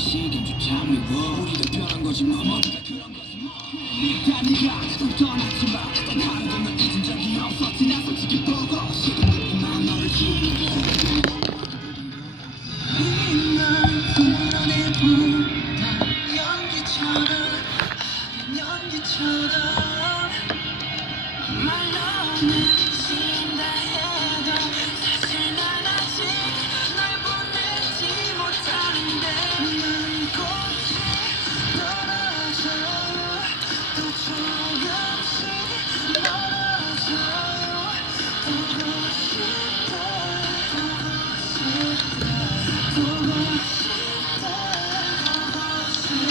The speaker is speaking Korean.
시간조차 미워 우리가 변한 거지 뭐 모두가 그런 거지 뭐 일단 네가 널 떠났지만 단 하루도 널 잊은 적이 없었지 나 솔직히 보고 싶지만 너를 기억해 난 드러내보다 연기처럼 말로는 진다 해도 사실 난 아직 널 보내지 못하는데 난 꽃이 떨어져요 또 조금씩 멀어져요 보고 싶다 보고 싶다 보고 싶다 보고 싶다